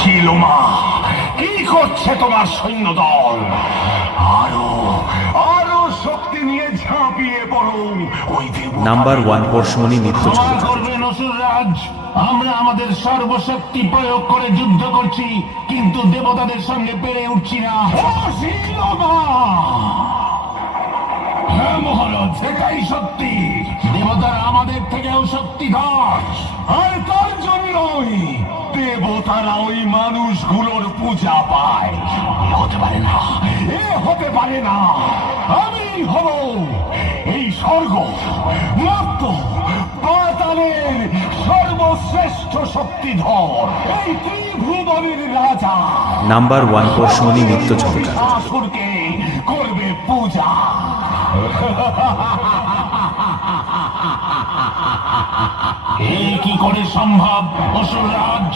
শিলমা, কি করছে তোমার সৈন্যদল? আরো আরো শক্তি নিয়ে ঝাঁপিয়ে পড়ো ওই দেবতার। নাম্বার 1 পরশমণি নৃত্য ক্ষমা ঝলকার। করবেন অসুররাজ, আমরা আমাদের সর্বশক্তি প্রয়োগ করে যুদ্ধ করছি, কিন্তু দেবতাদের সঙ্গে পেরে উঠছি না। ও শিলমা! হ্যাঁ মহারাজ, এটাই সত্যি। দেবতারা আমাদের থেকেও শক্তিধর। আর তার জন্যই দেবতারা ওই মানুষগুলোর পূজা পায়। এ হতে পারে না, এ হতে পারে না। আমি হব এই স্বর্গ, মর্ত, পাতালের সর্বশ্রেষ্ঠ শক্তিধর, এই ত্রিভুবনের রাজা। নাম্বার 1 পরশমণি নৃত্য ঝলকার। আসুরকে করবে পূজা। এ কি করে সম্ভব অসুররাজ?